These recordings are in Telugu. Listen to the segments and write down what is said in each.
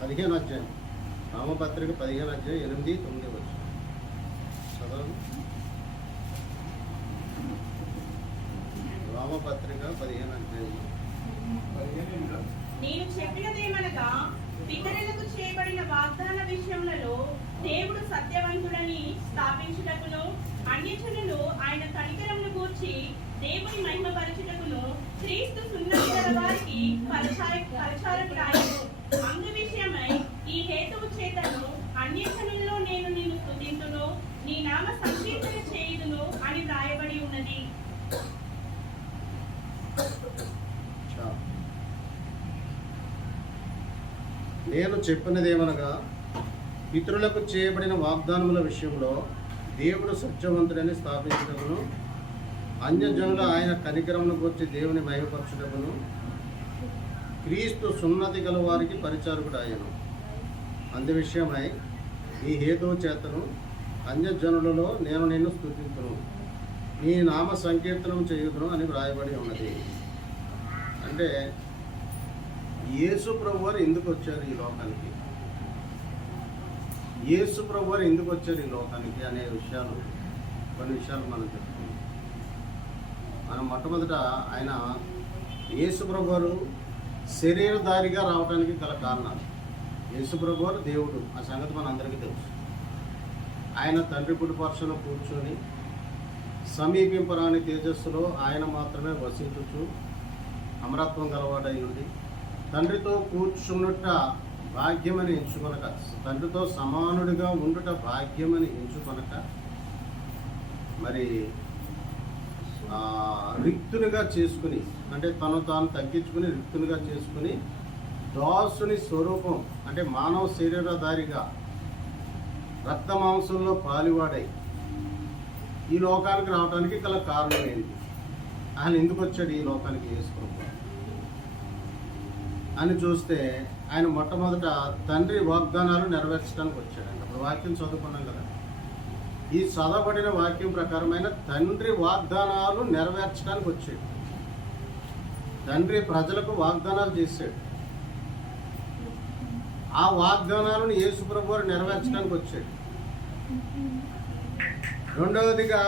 15 అధ్యాయం, రామపత్రిక 15 అధ్యాయం 8, 9 వచ్చు చదవండి. రామపత్రిక 15 అధ్యాయం. నేను చెప్పినదేమనగా, పితరులకు చేయబడిన వాగ్దాన విషయములలో దేవుడు సత్యవంతుడని స్థాపించుటకును, అన్యజనులు ఆయన కనికరమును గూర్చి దేవుని మహిమపరచుటకును క్రీస్తు సున్నతి గల వారికి పరిచారకుడాయెను. అందు విషయమై ఈ హేతువు చేతను అన్యజనులలో నేను నిన్ను స్తుతింతును, నీ నామ సంకీర్తన చేయుదును అని వ్రాయబడి ఉన్నది. నేను చెప్పినదేమనగా, పితరులకు చేయబడిన వాగ్దానముల విషయంలో దేవుడు సత్యవంతుడని స్థాపించుటకును, అన్యజనుల ఆయన కనికరమును గురించి దేవుని మహిమపరచుటకును క్రీస్తు సున్నతి గల వారికి పరిచారకుడాయెను. అందు విషయమై ఈ హేతువు చేతను అన్యజనులలో నేను నిన్ను స్తుతింతును, నీ నామ సంకీర్తనం చేయుదును అని వ్రాయబడి ఉన్నది. అంటే యేసు ప్రభువారు ఎందుకు వచ్చారు ఈ లోకానికి, యేసు ప్రభువారు ఎందుకు వచ్చారు ఈ లోకానికి అనే విషయాలు, కొన్ని విషయాలు మనం చెప్పుకున్నాం. మనం మొట్టమొదట ఆయన యేసు ప్రభువారు శరీరధారిగా రావడానికి గల కారణాలు. యేసు ప్రభువారు దేవుడు, ఆ సంగతి మన అందరికీ తెలుసు. ఆయన తండ్రి కుడిపార్శ్వన కూర్చొని సమీపింపరాని తేజస్సులో ఆయన మాత్రమే వసించుచు అమరత్వం గలవాడై ఉండి తండ్రితో కూర్చున్నట్ట భాగ్యమని ఎంచుకొనక, తండ్రితో సమానుడిగా ఉండుట భాగ్యమని ఎంచుకొనక, మరి రిక్తునిగా చేసుకుని, అంటే తను తాను తగ్గించుకుని రిక్తునిగా చేసుకుని దాసుని స్వరూపం, అంటే మానవ శరీరధారిగా రక్త మాంసంలో పాలివాడై ఈ లోకానికి రావడానికి గల కారణం ఏంటి, ఆయన ఎందుకు వచ్చాడు ఈ లోకానికి యేసు ప్రభువు అని చూస్తే, ఆయన మొట్టమొదట తండ్రి వాగ్దానాలు నెరవేర్చడానికి వచ్చాడు. అప్పుడు వాక్యం చదువుకున్నాం కదా, ఈ చదవబడిన వాక్యం ప్రకారమైన తండ్రి వాగ్దానాలు నెరవేర్చడానికి వచ్చాడు. తండ్రి ప్రజలకు వాగ్దానాలు చేశాడు, ఆ వాగ్దానాలను యేసు ప్రభువు నెరవేర్చడానికి వచ్చాడు. రెండవదిగా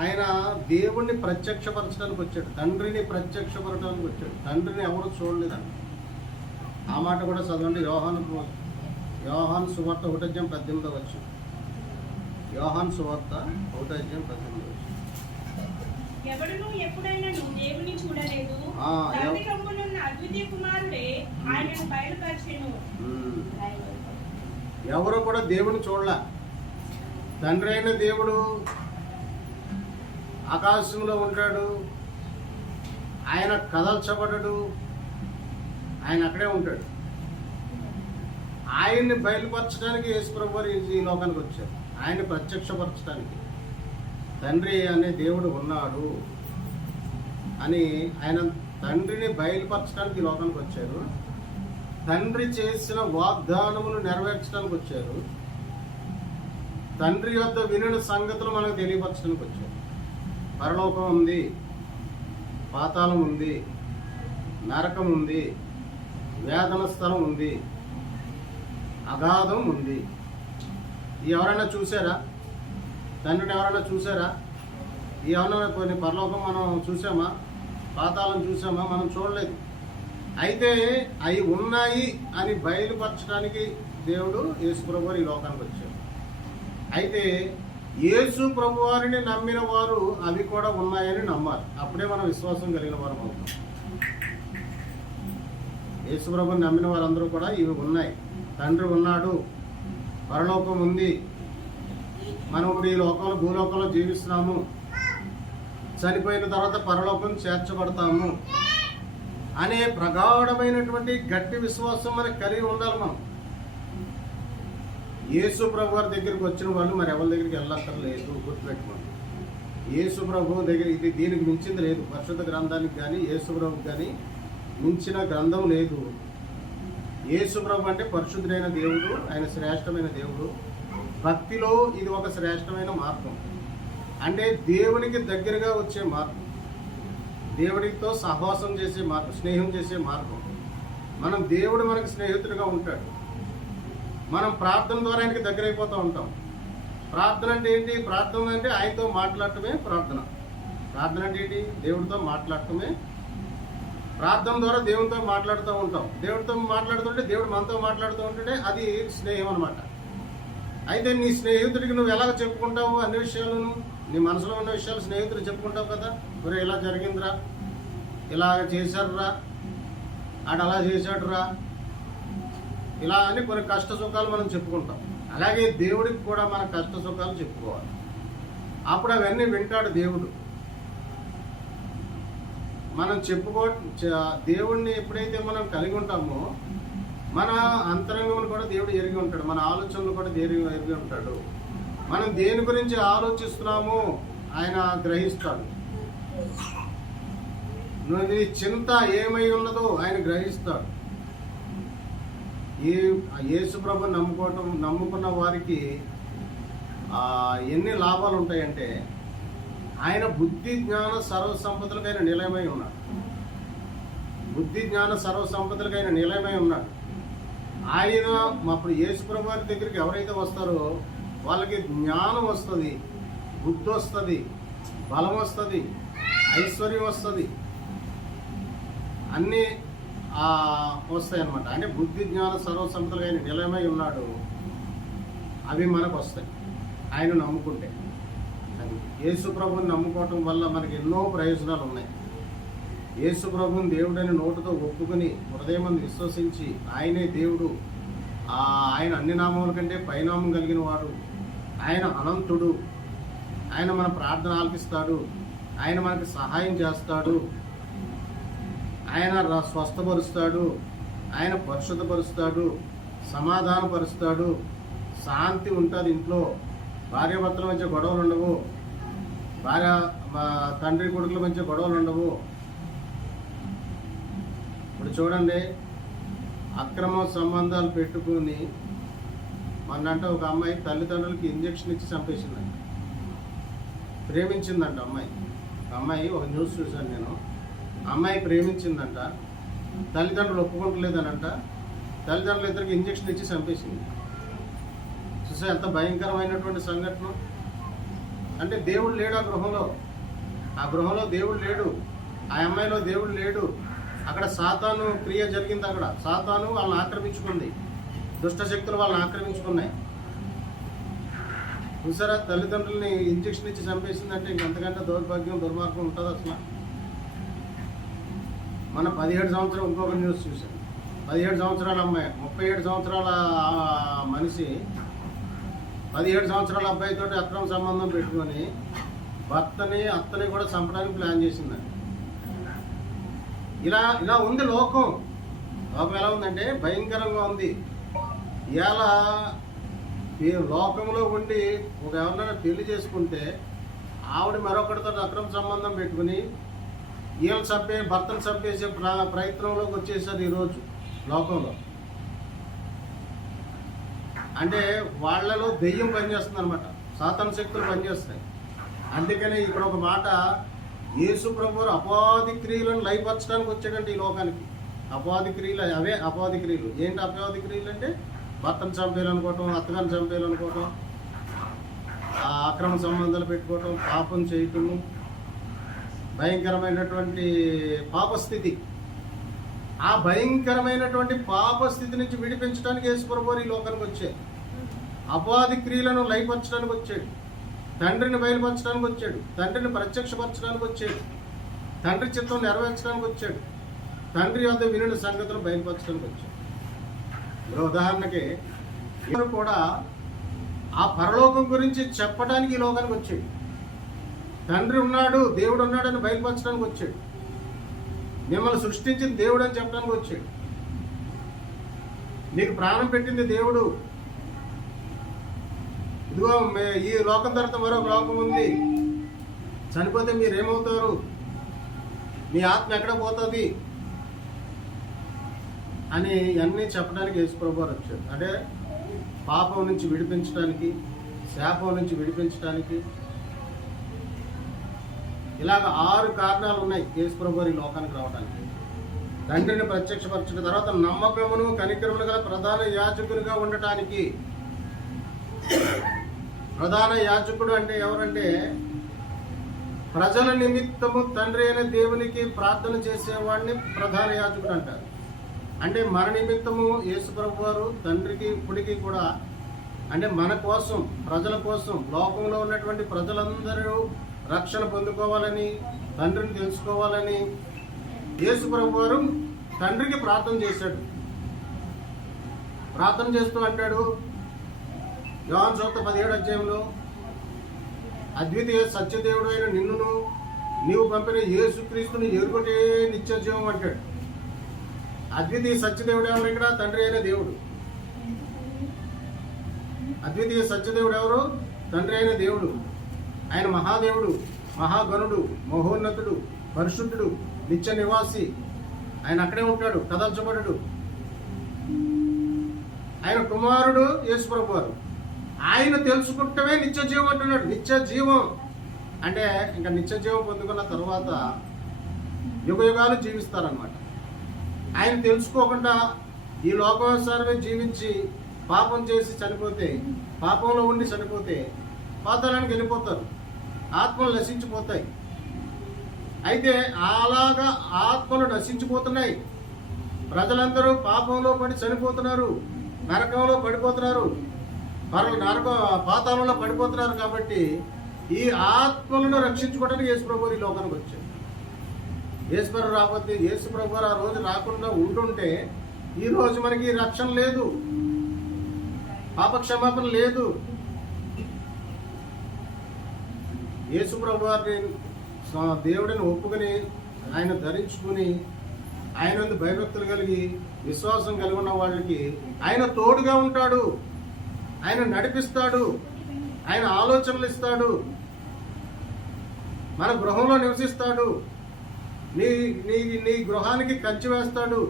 ఆయన దేవుణ్ణి ప్రత్యక్షపరచడానికి వచ్చాడు, తండ్రిని ప్రత్యక్షపరచడానికి వచ్చాడు. తండ్రిని ఎవరు చూడలేదంట. ఆ మాట కూడా చదవండి. యోహాను సువార్త 1:18 వచ్చు. యోహాను సువార్త 1:18 వచ్చు. ఎవడును ఎప్పుడైనా దేవుని చూడలేదు, తండ్రి రొమ్మునున్న అద్వితీయ కుమారుడే ఆయనను బయలుపరిచెను. ఎవరు కూడా దేవుని చూడలే. తండ్రి అయిన దేవుడు ఆకాశంలో ఉంటాడు, ఆయన కదల్చబడడు, ఆయన అక్కడే ఉంటాడు. ఆయన్ని బయలుపరచడానికి యేసు ప్రభువు ఈ లోకానికి వచ్చారు, ఆయన్ని ప్రత్యక్షపరచడానికి. తండ్రి అనే దేవుడు ఉన్నాడు అని ఆయన తండ్రిని బయలుపరచడానికి ఈ లోకానికి వచ్చారు. తండ్రి చేసిన వాగ్దానములు నెరవేర్చడానికి వచ్చారు. తండ్రి యొద్ద వినిన సంగతులు మనకు తెలియపరచడానికి వచ్చారు. పరలోకం ఉంది, పాతాళం ఉంది, నరకం ఉంది, వేదన స్థలం ఉంది, అగాధం ఉంది. ఎవరైనా చూసారా? తండ్రిని ఎవరైనా చూసారా? ఏమన్నా కొన్ని పరలోకం మనం చూసామా? పాతాళం చూసామా? మనం చూడలేదు. అయితే అవి ఉన్నాయి అని బయలుపరచడానికి దేవుడు యేసు ప్రభువారు ఈ లోకానికి వచ్చాడు. అయితే యేసు ప్రభువారిని నమ్మిన వారు అవి కూడా ఉన్నాయని నమ్మాలి. అప్పుడే మనం విశ్వాసం కలిగిన వారు అవుతాం. యేసు ప్రభుని నమ్మిన వారందరూ కూడా ఇవి ఉన్నాయి, తండ్రి ఉన్నాడు, పరలోకం ఉంది, మనం ఇప్పుడు ఈ లోకంలో భూలోకంలో జీవిస్తున్నాము, చనిపోయిన తర్వాత పరలోకం చేర్చబడతాము అనే ప్రగాఢమైనటువంటి గట్టి విశ్వాసం మనకు కలిగి ఉండాలి. మనం యేసు ప్రభు వారి దగ్గరికి వచ్చిన వాళ్ళు మరి ఎవరి దగ్గరికి వెళ్ళక్కర్లేదు, గుర్తుపెట్టుకోండి. యేసు ప్రభు దగ్గర ఇది దీనికి మించింది లేదు. పరిశుద్ధ గ్రంథానికి కానీ యేసు ప్రభుకి కానీ మించిన గ్రంథం లేదు. యేసు ప్రభు అంటే పరిశుద్ధుడైన దేవుడు, ఆయన శ్రేష్టమైన దేవుడు. భక్తిలో ఇది ఒక శ్రేష్టమైన మార్గం, అంటే దేవునికి దగ్గరగా వచ్చే మార్గం, దేవుడితో సహవాసం చేసే మార్గం, స్నేహం చేసే మార్గం. దేవుడు మనకు స్నేహితుడిగా ఉంటాడు. మనం ప్రార్థన ద్వారా ఆయనకి దగ్గర అయిపోతూ ఉంటాం. ప్రార్థన అంటే ఏంటి? ప్రార్థన అంటే ఆయనతో మాట్లాడటమే ప్రార్థన. ప్రార్థన అంటే ఏంటి? దేవుడితో మాట్లాడటమే. ప్రార్థన ద్వారా దేవుడితో మాట్లాడుతూ ఉంటాం. దేవుడితో మాట్లాడుతుంటే దేవుడు మనతో మాట్లాడుతూ ఉంటే అది స్నేహం అనమాట. అయితే నీ స్నేహితుడికి నువ్వు ఎలాగ చెప్పుకుంటావు అన్ని విషయాలను? నీ మనసులో ఉన్న విషయాలు స్నేహితుడు చెప్పుకుంటావు కదా. మరి ఇలా జరిగిందిరా, ఇలాగ చేశాడురా, ఆడు అలా చేశాడురా, ఇలా అని కొన్ని కష్ట సుఖాలు మనం చెప్పుకుంటాం. అలాగే దేవుడికి కూడా మన కష్ట సుఖాలు చెప్పుకోవాలి. అప్పుడు అవన్నీ వింటాడు దేవుడు. మనం దేవుడిని ఎప్పుడైతే మనం కలిగి ఉంటామో మన అంతరంగం కూడా దేవుడు ఎరిగి ఉంటాడు. మన ఆలోచనలు కూడా దేవుడు ఎరిగి ఉంటాడు. మనం దేని గురించి ఆలోచిస్తున్నామో ఆయన గ్రహిస్తాడు. నీ చింత ఏమై ఉన్నదో ఆయన గ్రహిస్తాడు. ఈ యేసు ప్రభుని నమ్ముకున్న వారికి ఎన్ని లాభాలు ఉంటాయంటే ఆయన బుద్ధి జ్ఞాన సర్వసంపదలకు ఆయన నిలయమై ఉన్నాడు. బుద్ధి జ్ఞాన సర్వసంపదలకు ఆయన నిలయమై ఉన్నాడు. ఆయన అప్పుడు యేసు ప్రభు వారి దగ్గరికి ఎవరైతే వస్తారో వాళ్ళకి జ్ఞానం వస్తుంది, బుద్ధి వస్తుంది, బలం వస్తుంది, ఐశ్వర్యం వస్తుంది, అన్నీ వస్తాయి అన్నమాట. అంటే బుద్ధి జ్ఞాన సర్వసంపదలకు ఆయన నిలయమై ఉన్నాడు. అవి మనకు వస్తాయి ఆయన నమ్ముకుంటే. అది యేసు ప్రభుని నమ్ముకోవటం వల్ల మనకి ఎన్నో ప్రయోజనాలు ఉన్నాయి. యేసు ప్రభుని దేవుడని నోటితో ఒప్పుకుని హృదయం విశ్వసించి ఆయనే దేవుడు, ఆయన అన్ని నామముల కంటే పైనామం కలిగిన వాడు, ఆయన అనంతుడు, ఆయన మన ప్రార్థన ఆలకిస్తాడు, ఆయన మనకి సహాయం చేస్తాడు, ఆయన స్వస్థపరుస్తాడు, ఆయన పరిశుద్ధపరుస్తాడు, సమాధానపరుస్తాడు, శాంతి ఉంటుంది ఇంట్లో, భార్యాభర్తల మధ్య గొడవలు ఉండవు, తండ్రి కొడుకుల మధ్య గొడవలు ఉండవు. ఇప్పుడు చూడండి, అక్రమ సంబంధాలు పెట్టుకుని మొన్నంటే ఒక అమ్మాయి తల్లిదండ్రులకి ఇంజక్షన్ ఇచ్చి చంపేసిందంట. ప్రేమించిందంట అమ్మాయి ఒక న్యూస్ చూశాను నేను. అమ్మాయి ప్రేమించిందంట, తల్లిదండ్రులు ఒప్పుకోవట్లేదనంట, తల్లిదండ్రులు ఇద్దరికి ఇంజక్షన్ ఇచ్చి చంపేసింది. చూసా ఎంత భయంకరమైనటువంటి సంఘటన. అంటే దేవుడు లేడు ఆ గృహంలో దేవుడు లేడు, ఆ అమ్మాయిలో దేవుడు లేడు. అక్కడ సాతాను క్రియ జరిగింది. అక్కడ సాతాను వాళ్ళని ఆక్రమించుకుంది, దుష్టశక్తులు వాళ్ళని ఆక్రమించుకున్నాయి. చూసారా, తల్లిదండ్రుల్ని ఇంజక్షన్ ఇచ్చి చంపేసిందంటే ఇంకంతకంటే దౌర్భాగ్యం దుర్మార్గం ఉంటుంది అసలు. మన 17 సంవత్సరాలు ఇంకొక న్యూస్ చూశాను. 17 సంవత్సరాల అమ్మాయి 37 సంవత్సరాల మనిషి 17 సంవత్సరాల అబ్బాయితో అక్రమ సంబంధం పెట్టుకొని అత్తని కూడా చంపడానికి ప్లాన్ చేసిందండి. ఇలా ఉంది లోకం ఎలా ఉందంటే భయంకరంగా ఉంది. ఇలా లోకంలో ఉండి ఎవరినైనా పెళ్లి చేసుకుంటే ఆవిడ మరొకటితో అక్రమ సంబంధం పెట్టుకుని భర్తను చంపేసే ప్రయత్నంలోకి వచ్చేసారు ఈరోజు లోకంలో. అంటే వాళ్ళలో దెయ్యం పనిచేస్తుంది అనమాట, సాతాను శక్తులు పనిచేస్తాయి. అందుకనే ఇక్కడ ఒక మాట, యేసు ప్రభువు అపవాది క్రియలను లయపరచడానికి వచ్చాడంటే ఈ లోకానికి. అపవాది క్రియలు అవే అపవాది క్రియలు. ఏంటి అపవాది క్రియలు అంటే భర్తను చంపేయాలనుకోవటం, అత్తగారిని చంపేయాలనుకోవటం, అక్రమ సంబంధాలు పెట్టుకోవటం, పాపం చేయటము, భయంకరమైనటువంటి పాపస్థితి. ఆ భయంకరమైనటువంటి పాపస్థితి నుంచి విడిపించడానికి యేసు ప్రభువు ఈ లోకానికి వచ్చాడు. అపవాది క్రియలను లయపరచడానికి వచ్చాడు, తండ్రిని బయలుపరచడానికి వచ్చాడు, తండ్రిని ప్రత్యక్షపరచడానికి వచ్చాడు, తండ్రి చిత్తం నెరవేర్చడానికి వచ్చాడు, తండ్రి వద్ద వినుడి సంగతులు బయలుపరచడానికి వచ్చాడు. ఉదాహరణకి ఇతను కూడా ఆ పరలోకం గురించి చెప్పడానికి ఈ లోకానికి వచ్చాడు. తండ్రి ఉన్నాడు, దేవుడు ఉన్నాడని బయలుపరచడానికి వచ్చాడు. మిమ్మల్ని సృష్టించిన దేవుడు అని చెప్పడానికి వచ్చాడు. మీకు ప్రాణం పెట్టింది దేవుడు. ఇదిగో ఈ లోకం తర్వాత మరొక లోకం ఉంది, చనిపోతే మీరేమవుతారు, మీ ఆత్మ ఎక్కడ పోతుంది అని అన్నీ చెప్పడానికి యేసు ప్రభువు వచ్చాడు. అంటే పాపం నుంచి విడిపించడానికి, శాపం నుంచి విడిపించడానికి. ఇలాగ 6 కారణాలు ఉన్నాయి యేసు ప్రభువు ఈ లోకానికి రావడానికి. తండ్రిని ప్రత్యక్షపరచిన తర్వాత నమ్మకమును కనికరమును గల ప్రధాన యాజకునిగా ఉండటానికి. ప్రధాన యాజకుడు అంటే ఎవరంటే ప్రజల నిమిత్తము తండ్రి అయిన దేవునికి ప్రార్థన చేసేవాడిని ప్రధాన యాజకుడు అంటారు. అంటే మన నిమిత్తము యేసుప్రభు వారు తండ్రికి ఇప్పటికీ కూడా అంటే మన కోసం, ప్రజల కోసం, లోకంలో ఉన్నటువంటి ప్రజలందరూ రక్షణ పొందుకోవాలని, తండ్రిని తెలుసుకోవాలని యేసుప్రభు వారు తండ్రికి ప్రార్థన చేశాడు. ప్రార్థన చేస్తూ అంటాడు యోహాను సువార్త 17వ అధ్యాయంలో, అద్వితీయ సత్యదేవుడు అయిన నిన్నును నీవు పంపిన యేసుక్రీస్తుని ఎరుగటే నిత్య జీవం అంటాడు. అద్వితీయ సత్యదేవుడు ఎవరు? ఇక్కడ తండ్రి అయిన దేవుడు. అద్వితీయ సత్యదేవుడు ఎవరు? తండ్రి అయిన దేవుడు. ఆయన మహాదేవుడు, మహాగణుడు, మహోన్నతుడు, పరిశుద్ధుడు, నిత్య నివాసి. ఆయన అక్కడే ఉంటాడు, కదల్చబడు. ఆయన కుమారుడు యేసుప్రభు వారు. ఆయన తెలుసుకుంటమే నిత్య జీవం అంటున్నాడు. నిత్య జీవం అంటే ఇంకా నిత్య జీవం పొందుకున్న తర్వాత యుగ యుగాలు జీవిస్తారనమాట. ఆయన తెలుసుకోకుండా ఈ లోకానుసారమే జీవించి పాపం చేసి చనిపోతే, పాపంలో ఉండి చనిపోతే పాతాళానికి వెళ్ళిపోతారు, ఆత్మలు నశించిపోతాయి. అయితే అలాగా ఆత్మలు నశించిపోతున్నాయి. ప్రజలందరూ పాపంలో పడి చనిపోతున్నారు, నరకంలో పడిపోతున్నారు, పాతాళంలో పడిపోతున్నారు. కాబట్టి ఈ ఆత్మలను రక్షించుకోవడానికి యేసుప్రభు ఈ లోకానికి వచ్చాడు. యేసుప్రభు రాకపోతే, యేసుప్రభు ఆ రోజు రాకుండా ఉంటుంటే ఈ రోజు మనకి రక్షణ లేదు, పాప క్షమాపణ లేదు. యేసుప్రభు వారిని దేవుడిని ఒప్పుకొని ఆయన ధరించుకుని ఆయన భయభక్తులు కలిగి విశ్వాసం కలిగి ఉన్న వాళ్ళకి ఆయన తోడుగా ఉంటాడు, ఆయన నడిపిస్తాడు, ఆయన ఆలోచనలు ఇస్తాడు, మన గృహంలో నివసిస్తాడు, నీ నీ నీ గృహానికి కంచి వేస్తాడు.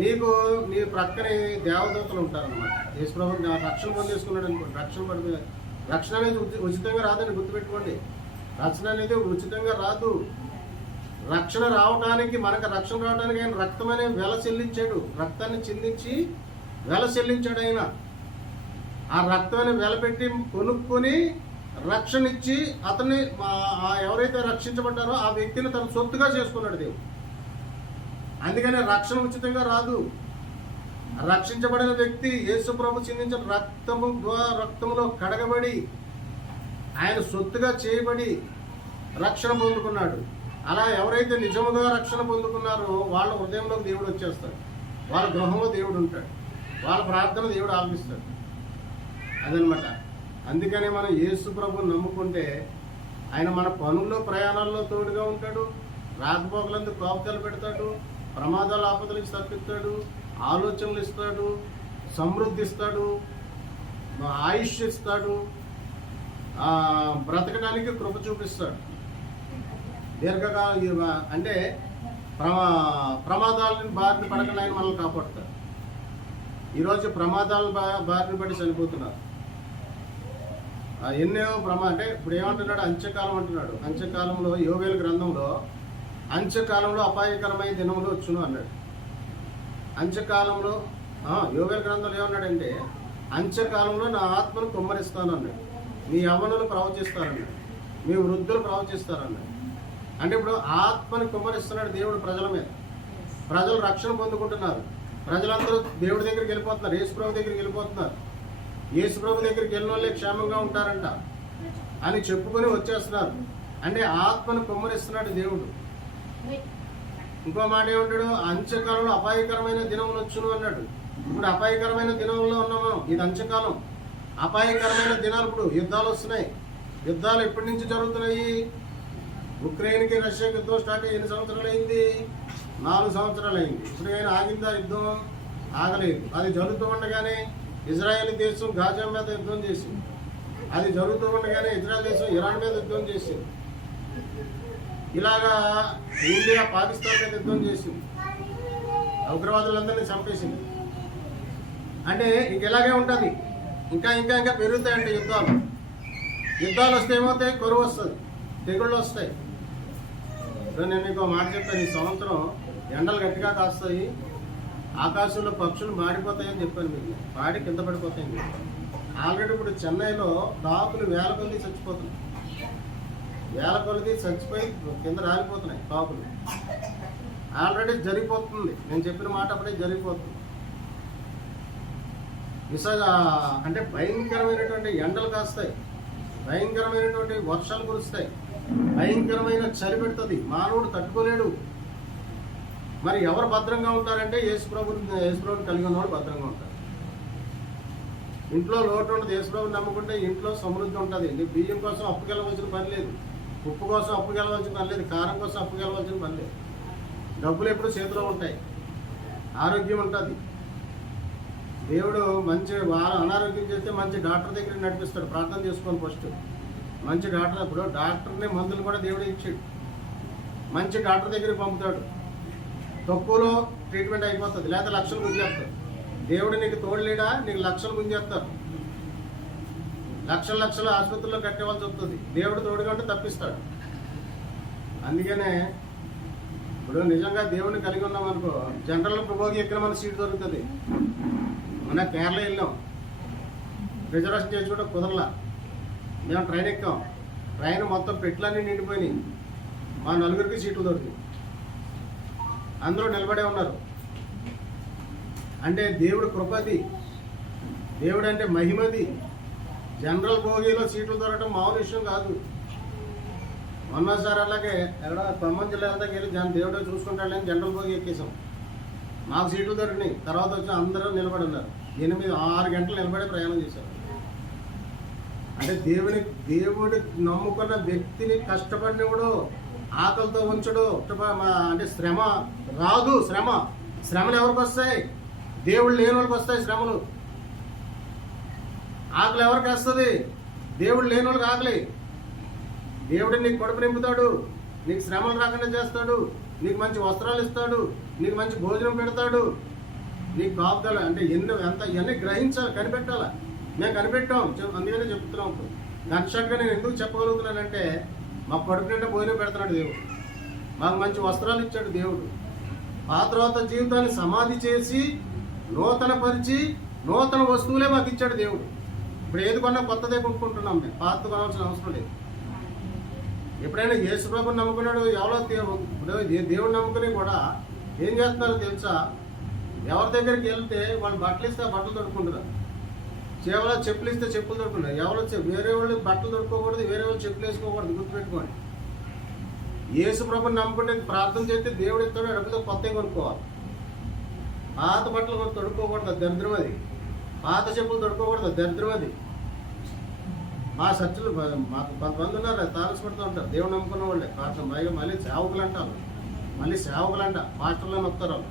నీకు నీ ప్రక్కనే దేవదూతలు ఉంటారన్నమాట. యేసుప్రభు రక్షణ పొందేసుకున్నాడు అనుకోండి, రక్షణ అనేది ఉచితంగా రాదని గుర్తుపెట్టుకోండి. రక్షణ అనేది ఉచితంగా రాదు. రక్షణ రావడానికి, మనకు రక్షణ రావడానికి ఆయన రక్తం అనే వెల చెల్లించాడు. రక్తాన్ని చిందించి వెల చెల్లించాడు ఆయన. ఆ రక్తాన్ని వెలపెట్టి కొనుక్కొని రక్షణ ఇచ్చి అతన్ని ఎవరైతే రక్షించబడ్డారో ఆ వ్యక్తిని తన సొత్తుగా చేసుకున్నాడు దేవుడు. అందుకనే రక్షణ ఉచితంగా రాదు. రక్షించబడిన వ్యక్తి యేసుప్రభు చిందించిన రక్తములో కడగబడి ఆయన సొత్తుగా చేయబడి రక్షణ పొందుకున్నాడు. అలా ఎవరైతే నిజముగా రక్షణ పొందుకున్నారో వాళ్ళ హృదయంలో దేవుడు వచ్చేస్తాడు, వాళ్ళ గృహంలో దేవుడు ఉంటాడు, వాళ్ళ ప్రార్థన దేవుడు ఆలపిస్తాడు. అదనమాట. అందుకని మనం యేసుప్రభుని నమ్ముకుంటే ఆయన మన పనుల్లో, ప్రయాణాల్లో తోడుగా ఉంటాడు, రాకపోకలందు కోపతలు పెడతాడు, ప్రమాదాల ఆపదలకు తప్పిస్తాడు, ఆలోచనలు ఇస్తాడు, సమృద్ధి ఇస్తాడు, ఆయుష్ ఇస్తాడు, బ్రతకడానికి కృప చూపిస్తాడు. దీర్ఘకాల అంటే ప్రమాదాలను బారిన పడకుండా ఆయన మనల్ని కాపాడుతాడు. ఈరోజు ప్రమాదాల బారిన పడి చనిపోతున్నారు. ఎన్నో అంటే ఇప్పుడు ఏమంటున్నాడు? అంత్యకాలం అంటున్నాడు. అంత్యకాలంలో యోవేలు గ్రంథంలో అంత్యకాలంలో అపాయకరమైన దినములు వచ్చును అన్నాడు. అంత్యకాలంలో యోవేలు గ్రంథంలో ఏమన్నాడంటే అంత్యకాలంలో నా ఆత్మను కుమ్మరిస్తాను అన్నాడు. మీ యవ్వనులు ప్రవచిస్తారన్నాడు, మీ వృద్ధులు ప్రవచిస్తారన్నాడు. అంటే ఇప్పుడు ఆత్మని కుమ్మరిస్తున్నాడు దేవుడు ప్రజల మీద. ప్రజలు రక్షణ పొందుకుంటున్నారు, ప్రజలందరూ దేవుడి దగ్గరికి వెళ్ళిపోతున్నారు, యేసుప్రభు దగ్గరికి వెళ్ళిపోతున్నారు. యేసుప్రభు దగ్గరికి వెళ్ళిన వాళ్ళే క్షేమంగా ఉంటారంట అని చెప్పుకొని వచ్చేస్తున్నారు. అంటే ఆత్మను కుమ్మరిస్తున్నాడు దేవుడు. ఇంకో మాట ఏమంటాడు? అంత్యకాలంలో అపాయకరమైన దినములు వచ్చును అన్నాడు. ఇప్పుడు అపాయకరమైన దినంలో ఉన్నాం మనం. ఇది అంత్యకాలం, అపాయకరమైన దినాలు. ఇప్పుడు యుద్ధాలు వస్తున్నాయి. యుద్ధాలు ఎప్పటి నుంచి జరుగుతున్నాయి? ఉక్రెయిన్కి రష్యాకి యుద్ధం స్టార్ట్ అయ్యి ఎన్ని సంవత్సరాలు అయింది? 4 సంవత్సరాలు అయింది. ఇప్పుడు ఆయన ఆగిందా? యుద్ధం ఆగలేదు. అది జరుగుతూ ఉండగానే ఇజ్రాయెల్ దేశం గాజా మీద యుద్ధం చేసింది. అది జరుగుతూ ఉండగానే ఇజ్రాయెల్ దేశం ఇరాన్ మీద యుద్ధం చేసింది. ఇలాగా ఇండియా పాకిస్తాన్ మీద యుద్ధం చేసింది, ఉగ్రవాదులందరినీ చంపేసింది. అంటే ఇంక ఇలాగే ఉంటుంది. ఇంకా ఇంకా ఇంకా పెరుగుతాయంటే యుద్ధాలు. యుద్ధాలు వస్తే ఏమవుతాయి? కరువు వస్తుంది, తెగుళ్ళు వస్తాయి. నేను నీకు మాట చెప్తాను. ఈ సంవత్సరం ఎండలు గట్టిగా కాస్తాయి, ఆకాశంలో పక్షులు మాడిపోతాయని చెప్పాను మీకు, పాడి కింద పడిపోతాయి. ఆల్రెడీ ఇప్పుడు చెన్నైలో టాకులు వేల కొద్ది చచ్చిపోతున్నాయి, వేల కొద్ది చచ్చిపోయి కింద రాలిపోతున్నాయి టాకులు. ఆల్రెడీ జరిగిపోతుంది, నేను చెప్పిన మాట అప్పుడే జరిగిపోతుంది. అంటే భయంకరమైనటువంటి ఎండలు కాస్తాయి, భయంకరమైనటువంటి వర్షాలు కురుస్తాయి, భయంకరమైన చలి పెడుతుంది, మానవుడు తట్టుకోలేడు. మరి ఎవరు భద్రంగా ఉంటారంటే యేసుప్రభుని కలిగి ఉన్నవాడు భద్రంగా ఉంటారు. ఇంట్లో లోటు ఉంటుంది, యేసుప్రభుని నమ్ముకుంటే ఇంట్లో సమృద్ధి ఉంటుంది. నీ బియ్యం కోసం అప్పుకెళ్ళవలసిన పని లేదు, ఉప్పు కోసం అప్పుకెళ్ళవలసిన పని లేదు, కారం కోసం అప్పుకెళ్ళవలసిన పని లేదు. డబ్బులు ఎప్పుడు చేతిలో ఉంటాయి, ఆరోగ్యం ఉంటుంది. దేవుడు మంచి అనారోగ్యం చేస్తే మంచి డాక్టర్ దగ్గర నడిపిస్తాడు. ప్రార్థన చేసుకొని ఫస్ట్ మంచి డాక్టర్. అప్పుడు డాక్టర్ని మందులు కూడా దేవుడే ఇచ్చాడు, మంచి డాక్టర్ దగ్గరికి పంపుతాడు. తక్కువలో ట్రీట్మెంట్ అయిపోతుంది, లేదా లక్షలు గుంజేస్తారు. దేవుడు నీకు తోడులేడా, నీకు లక్షలు గుంజేస్తారు, లక్షలు ఆసుపత్రిలో కట్టేవాల్సి వస్తుంది. దేవుడు తోడుగా ఉంటే తప్పిస్తాడు. అందుకనే ఇప్పుడు నిజంగా దేవుడిని కలిగి ఉన్నాం అనుకో, జనరల్ భోగి ఎక్కడ మన సీట్ దొరుకుతుంది. మన కేరళ వెళ్ళాం, రిజర్వేషన్ చేసుకోవడం కుదరలా. మేము ట్రైన్ ఎక్కాం, ట్రైన్ మొత్తం పెట్లన్నీ నిండిపోయినాయి. మా నలుగురికి సీట్లు దొరికినాయి, అందరూ నిలబడే ఉన్నారు. అంటే దేవుడు కృపది, దేవుడు అంటే మహిమది. జనరల్ భోగిలో సీట్లు దొరకడం మామూలు విషయం కాదు. మొన్నసారి అలాగే ఎక్కడ ఖమ్మం జిల్లా అంతా వెళ్ళి దేవుడే చూసుకుంటాడని జనరల్ భోగి ఎక్కేసాం. మాకు సీట్లు దొరికినాయి. తర్వాత వచ్చి అందరూ నిలబడి ఉన్నారు, 6 గంటలు నిలబడే ప్రయాణం చేశారు. అంటే దేవుడి నమ్ముకున్న వ్యక్తిని కష్టపడినప్పుడు ఆకలితో ఉంచడు. అంటే శ్రమ రాదు. శ్రమలు ఎవరికి వస్తాయి? దేవుడు లేని వాళ్ళకి వస్తాయి శ్రమలు. ఆకలి ఎవరికి వస్తుంది? దేవుడు లేని వాళ్ళకి ఆకలి. దేవుడు నీకు కడుపు నింపుతాడు, నీకు శ్రమలు రాకుండా చేస్తాడు, నీకు మంచి వస్త్రాలు ఇస్తాడు, నీకు మంచి భోజనం పెడతాడు, నీకు కాపుదల. అంటే ఇవన్నీ గ్రహించాలి, కనిపెట్టాలా. మేము కనిపెట్టాం, అందుకనే చెప్తున్నాం. ఇప్పుడు దర్శకంగా నేను ఎందుకు చెప్పగలుగుతున్నానంటే, మా కడుపు నిండా భోజనం పెడుతున్నాడు దేవుడు, మాకు మంచి వస్త్రాలు ఇచ్చాడు దేవుడు. ఆ తర్వాత జీవితాన్ని సమాధి చేసి నూతన పరిచి నూతన వస్తువులే మాకు ఇచ్చాడు దేవుడు. ఇప్పుడు ఏది కొన్నా కొత్తదే కొనుక్కుంటున్నాం, మేము పాత కొనాల్సిన అవసరం లేదు. ఎప్పుడైనా యేసుప్రభుని నమ్ముకున్నాడు ఎవరో దేవుడు నమ్ముకుని కూడా ఏం చేస్తున్నారో తెలుసా? ఎవరి దగ్గరికి వెళ్తే వాళ్ళు బట్టలు ఇస్తే బట్టలు తొడుక్కుంటారు, కేవలం చెప్పులు ఇస్తే చెప్పులు తొడుకుంటారు. వేరే వాళ్ళు బట్టలు తొడుక్కోకూడదు, వేరే వాళ్ళు చెప్పులు వేసుకోకూడదు, గుర్తుపెట్టుకోండి. యేసుప్రభుని నమ్ముకుంటే ప్రార్థన చేస్తే దేవుడు ఇస్తాడు, డబ్బుతో కొత్తగా కొనుక్కోవాలి. పాత బట్టలు తొడుక్కోకూడదు, దరిద్రం అది. పాత చెప్పులు తొడుక్కోకూడదు, దరిద్రం అది. మా చర్చలు మాకు కొంతమంది ఉన్నారు, తారసపడుతూ ఉంటారు, దేవుడు నమ్ముకున్న వాళ్ళే. ప్రార్థన పైగా మళ్ళీ సేవకులు అంటారు, పాస్టర్లను వస్తారు. వాళ్ళు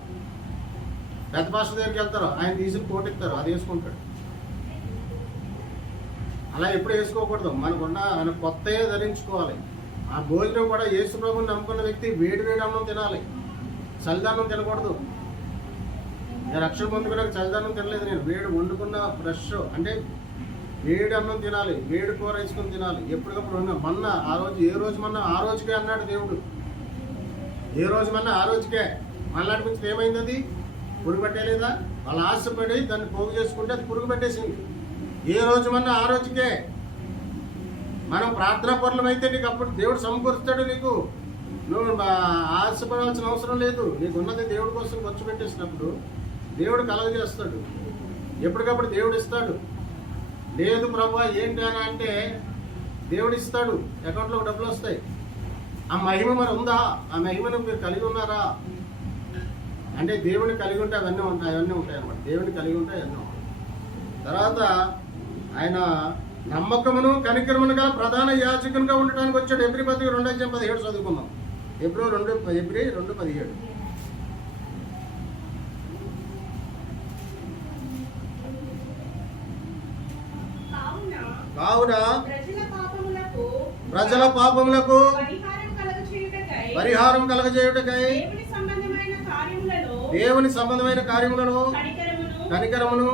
పెద్ద పాస్టర్ దగ్గరికి వెళ్తారు, ఆయన తీసుకుని కోట్ ఇస్తారు, అది వేసుకుంటాడు. అలా ఎప్పుడు వేసుకోకూడదు. మన కొత్తగా ధరించుకోవాలి. ఆ భోజనం కూడా యేసుప్రభుని నమ్ముకున్న వ్యక్తి వేడి అన్నం తినాలి, చలిదానం తినకూడదు. నేను రక్షణ పొందుకున్నాక చలిదానం తినలేదు. నేను వేడి వండుకున్న ఫ్రెష్ అంటే వేడి అన్నం తినాలి, వేడి కూర వేసుకొని తినాలి. ఎప్పటికప్పుడు మన్నా ఆ రోజు ఏ రోజు మన్నా ఆ రోజుకే అన్నాడు దేవుడు. ఏ రోజు మన్నా ఆ రోజుకే. మళ్ళాటి నుంచి ఏమైంది? అది పురుగు పెట్టలేదా? వాళ్ళు ఆశపడి దాన్ని పోగు చేసుకుంటే అది పురుగు పెట్టేసింది. ఏ రోజు మన్నా ఆ రోజుకే. మనం ప్రార్థనా పరులం అయితే నీకు అప్పుడు దేవుడు సమకూరుస్తాడు. నీకు నువ్వు ఆశపడాల్సిన అవసరం లేదు. నీకు ఉన్నది దేవుడి కోసం ఖర్చు పెట్టేసినప్పుడు దేవుడు కలగజేస్తాడు. ఎప్పటికప్పుడు దేవుడు ఇస్తాడు. లేదు ప్రభు ఏంటి అని అంటే దేవుడు ఇస్తాడు, అకౌంట్లో డబ్బులు వస్తాయి. ఆ మహిమ మరి ఉందా? ఆ మహిమను మీరు కలిగి ఉన్నారా అంటే దేవుడిని కలిగి ఉంటే అవన్నీ ఉంటాయి అన్నమాట. దేవుడిని కలిగి ఉంటే అవన్నీ ఉంటాయి. తర్వాత ఆయన నమ్మకమును కనికరమును గల ప్రధాన యాజకునిగా ఉండటానికి వచ్చాడు. ఎబ్రీ 2:17 చదువుకున్నాం. ఎబ్రీ 2:17. కావున ప్రజల పాపములకు పరిహారం కలగజేయుటకై దేవుని సంబంధమైన కార్యములను కనికరమును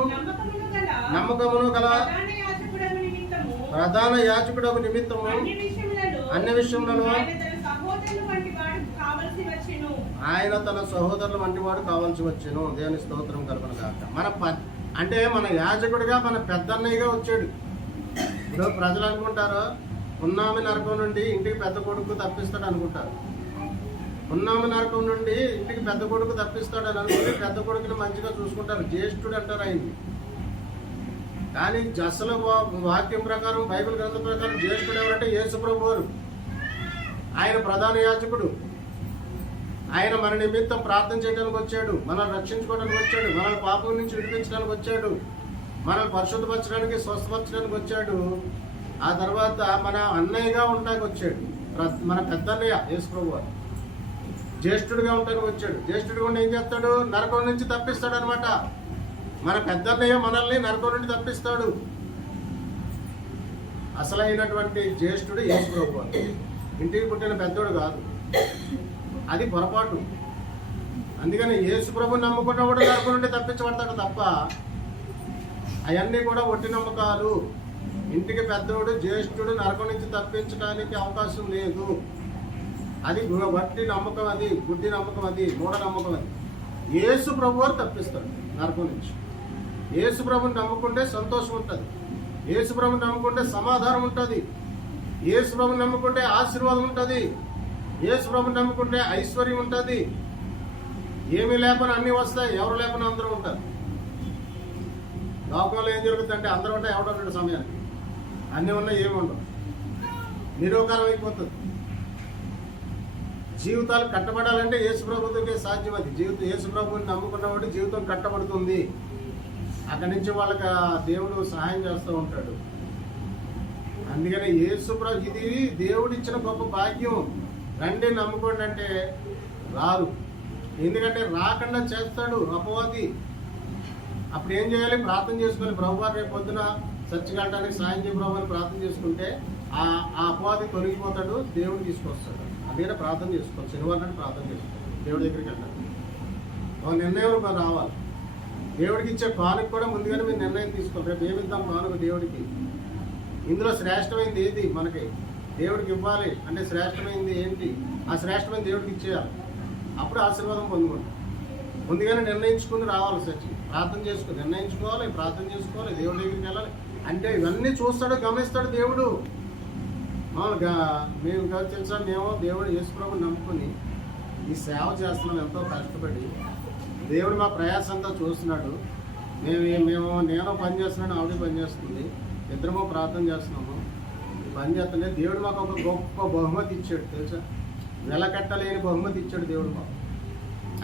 నమ్మకమును గల ప్రధాన యాజకుడకు నిమిత్తము అన్ని విషయములను ఆయన తన సహోదరుల వంటి వాడు కావాల్సి వచ్చాను. దేవుని స్తోత్రం కలుగును గాక. అంటే మన యాజకుడిగా మన పెద్దన్నయ్యగా వచ్చాడు. ఇప్పుడు ప్రజలు అనుకుంటారు ఉన్నామి నరకం నుండి ఇంటికి పెద్ద కొడుకు తప్పిస్తాడు అనుకుంటారు. ఉన్నామి నరకం నుండి ఇంటికి పెద్ద కొడుకు తప్పిస్తాడు అని అనుకుంటే పెద్ద కొడుకుని మంచిగా చూసుకుంటారు, జ్యేష్ఠుడు అంటారు ఆయన్ని. కానీ అసలు వాక్యం ప్రకారం, బైబిల్ గ్రంథం ప్రకారం జ్యేష్ఠుడు ఎవరంటే యేసు ప్రభువారు. ఆయన ప్రధాన యాజకుడు. ఆయన మన నిమిత్తం ప్రార్థన చేయడానికి వచ్చాడు, మనల్ని రక్షించుకోవడానికి వచ్చాడు, మనల్ని పాపం నుంచి విడిపించడానికి వచ్చాడు, మనల్ని పరిశుద్ధపరచడానికి, స్వస్థపరచడానికి వచ్చాడు. ఆ తర్వాత మన అన్నయ్యగా ఉండడానికి వచ్చాడు. మన పెద్దన్నయ్య యేసు ప్రభువారు జ్యేష్ఠుడిగా ఉండడానికి వచ్చాడు. జ్యేష్ఠుడిగా ఉండి ఏం చేస్తాడు? నరకం నుంచి తప్పిస్తాడు అనమాట. మన పెద్దన్నయ్య మనల్ని నరకం నుండి తప్పిస్తాడు. అసలైనటువంటి జ్యేష్ఠుడు యేసు ప్రభువారు. ఇంటికి పుట్టిన పెద్దోడు కాదు, అది పొరపాటు. అందుకని యేసు ప్రభుని నమ్ముకున్నవాడు నరకం నుండి తప్పించబడతాడు తప్ప అవన్నీ కూడా ఒట్టి నమ్మకాలు. ఇంటికి పెద్దోడు జ్యేష్ఠుడు నరకం నుంచి తప్పించడానికి అవకాశం లేదు. అది వట్టి నమ్మకం, అది గుడ్డి నమ్మకం, అది మూఢ నమ్మకం. అది యేసు ప్రభువారు తప్పిస్తాడు నరకం నుంచి. యేసు ప్రభుని నమ్ముకుంటే సంతోషం ఉంటుంది, యేసు ప్రభుని నమ్ముకుంటే సమాధానం ఉంటుంది, యేసు ప్రభుని నమ్ముకుంటే ఆశీర్వాదం ఉంటుంది, యేసు ప్రభుని నమ్ముకుంటే ఐశ్వర్యం ఉంటుంది. ఏమీ లేపని అన్నీ వస్తాయి, ఎవరు లేపని అందరూ ఉంటారు. లోకంలో ఏం జరుగుతుందంటే అందరూ ఉంటాయి, ఎవడో రెండు సమయానికి అన్నీ ఉన్నాయి, ఏమి ఉండవు, నిరోకారం అయిపోతుంది. జీవితాలు కట్టబడాలంటే యేసు ప్రభుత్వకే సాధ్యం. అది జీవితం యేసు ప్రభుని నమ్ముకున్నవాడు జీవితం కట్టబడుతుంది. అక్కడి నుంచి వాళ్ళకి దేవుడు సహాయం చేస్తూ ఉంటాడు. అందుకని యేసు ప్రభు, ఇది దేవుడు ఇచ్చిన గొప్ప భాగ్యం. రండి నమ్ముకోండి అంటే రారు. ఎందుకంటే రాకుండా చేస్తాడు అపవాది. అప్పుడు ఏం చేయాలి? ప్రార్థన చేసుకోవాలి. ప్రభువారు రేపు పొద్దున చర్చకి వెళ్ళడానికి సాయం చేయ ప్రభు అని ప్రార్థన చేసుకుంటే ఆ అపవాది తొలగిపోతాడు, దేవుడు తీసుకొస్తాడు. అందుకనే ప్రార్థన చేసుకోవాలి. శనివారం నాడు ప్రార్థన చేసుకోవాలి, దేవుడి దగ్గరికి వెళ్ళాలి. ఒక నిర్ణయం మనం రావాలి. దేవుడికి ఇచ్చే కానుక కూడా ముందుగానే మీరు నిర్ణయం తీసుకోవాలి. రేపు ఏమిద్దాం కానుక దేవుడికి? ఇందులో శ్రేష్టమైనది ఏది మనకి దేవుడికి ఇవ్వాలి అంటే శ్రేష్టమైనది ఏంటి? ఆ శ్రేష్టమైన దేవుడికి ఇచ్చేయాలి. అప్పుడు ఆశీర్వాదం పొందుకుంటాం. ముందుగానే నిర్ణయించుకుని రావాలి. చర్చి ప్రార్థన చేసుకుని నిర్ణయించుకోవాలి, ప్రార్థన చేసుకోవాలి, దేవుడి దగ్గరికి వెళ్ళాలి. అంటే ఇవన్నీ చూస్తాడు, గమనిస్తాడు దేవుడు. మామూలుగా మేము తెలుసా, మేము దేవుడు యేసు ప్రభుని నమ్ముకుని ఈ సేవ చేస్తున్నాం ఎంతో కష్టపడి. దేవుడు మా ప్రయాసం అంతా చూస్తున్నాడు. నేను పని చేస్తున్నాను, ఆవిడ పని చేస్తుంది, ఇద్దరము ప్రార్థన చేస్తున్నాము. పని చేస్తుంటే దేవుడు మాకు ఒక గొప్ప బహుమతి ఇచ్చాడు తెలుసా. వెలకట్టలేని బహుమతి ఇచ్చాడు దేవుడు మాకు.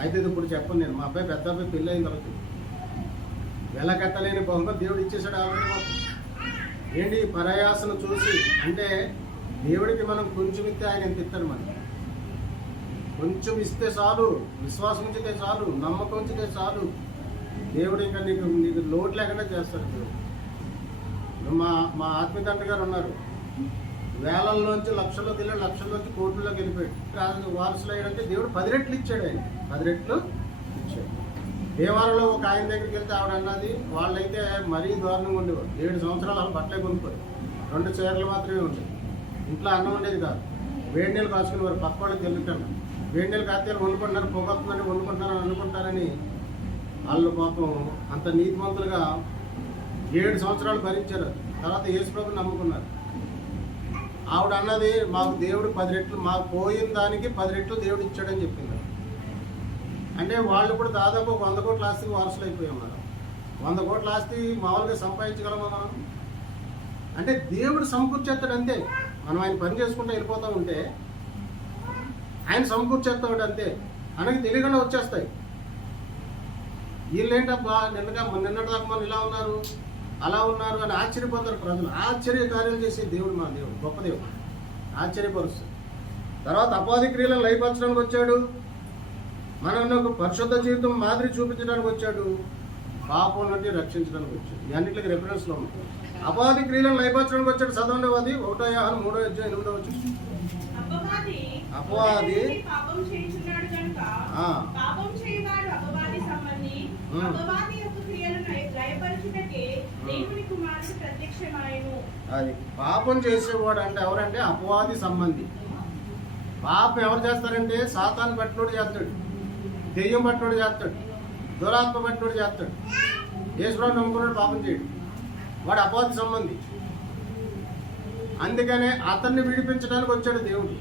అయితే ఇది ఇప్పుడు చెప్పను నేను. మా అబ్బాయి పెద్ద అబ్బాయి పెళ్ళి అయిన తర్వాత వెలకట్టలేని బహుమతి దేవుడు ఇచ్చేసాడు ఆల్రెడీ మాకు. ఏంటి ప్రయాసను చూసి అంటే దేవుడికి మనం కొంచెం ఇస్తే ఆయన ఎంత ఇస్తాడు? మనకి కొంచెం ఇస్తే చాలు, విశ్వాసం ఉంచితే చాలు, నమ్మకం ఉంచితే చాలు. దేవుడు ఇంకా నీకు లోటు లేకుండా చేస్తాడు దేవుడు. మా ఆత్మీయ తండ్రి గారు ఉన్నారు, వేలల్లోంచి లక్షల్లోకి వెళ్ళాడు, లక్షల్లోంచి కోట్లలోకి వెళ్ళిపోయాడు. వారసులు అయ్యాడంటే దేవుడు 10 రెట్లు ఇచ్చాడు. ఆయన 10 రెట్లు ఇచ్చాడు. దేవాలయంలో ఒక ఆయన దగ్గరికి వెళ్తే ఆవిడ అన్నది, వాళ్ళైతే మరీ దారుణంగా ఉండేవారు. 7 సంవత్సరాలు వాళ్ళు బట్టలే కొనుక్కోరు, 2 చీరలు మాత్రమే ఉండేవి. ఇంట్లో అన్నం ఉండేది కాదు. వేడి నీళ్ళు కాసుకునేవారు. పక్క వాళ్ళకి తెలుగుతున్నా వేడి నీళ్ళు కాస్తే వండుకుంటున్నారు, పొగొస్తుందని వండుకుంటున్నారు అని అనుకుంటారని వాళ్ళు పాపం అంత నీతిమంతులుగా 7 సంవత్సరాలు భరించారు. తర్వాత యేసు ప్రభుని నమ్ముకున్నారు. ఆవిడ అన్నది, మాకు దేవుడు 10 రెట్లు, మాకు పోయిన దానికి 10 రెట్లు దేవుడు ఇచ్చాడని చెప్పింది. అంటే వాళ్ళు కూడా దాదాపు 100 కోట్ల ఆస్తికి వారసులు అయిపోయాం. మనం 100 కోట్ల ఆస్తి మామూలుగా సంపాదించగలమా మనం? అంటే దేవుడు సమకూర్చేస్తాడు అంతే. మనం ఆయన పని చేసుకుంటూ వెళ్ళిపోతూ ఉంటే ఆయన సమకూర్చేస్తాడు అంతే. మనకి తెలియకుండా వచ్చేస్తాయి. వీళ్ళేంటబ్బా నిన్నటిదాకా మనం ఇలా ఉన్నారు, అలా ఉన్నారు అని ఆశ్చర్యపోతారు ప్రజలు. ఆశ్చర్య కార్యాలు చేసే దేవుడు మా దేవుడు, గొప్ప దేవుడు, ఆశ్చర్యపరుస్తాడు. తర్వాత అపాధి క్రియలను లయపరచడానికి వచ్చాడు. మనల్ని ఒక పరిశుద్ధ జీవితం మాదిరి చూపించడానికి వచ్చాడు. పాపం నుండి రక్షించడానికి వచ్చాడు. ఇవన్నిటికి రెఫరెన్స్లో ఉంటాయి. అపాధి క్రియలను లయపరచడానికి వచ్చాడు. చదవండి, అది 1 యోహాను 3:8 వచ్చి అపవాది పాపం చేయుచున్నాడు కనుక పాపం చేయవాడు అపవాది సంబంధి, అపవాది యొక్క క్రియలను లయపరచుటకే దేవుని కుమారుడు ప్రత్యక్షమాయెను. అది పాపం చేసేవాడు అంటే ఎవరంటే అపవాది సంబంధి. పాపం ఎవరు చేస్తారంటే సాతాను పెట్టినోడు చేస్తాడు. దెయ్యం పట్టినోడు చేస్తాడు, దురాత్మ పట్టినోడు చేస్తాడు. యేసుప్రభుని నమ్ముకున్నాడు పాపం చేయడు, వాడు అపవాది సంబంధి. అందుకనే అతన్ని విడిపించడానికి వచ్చాడు దేవుడు.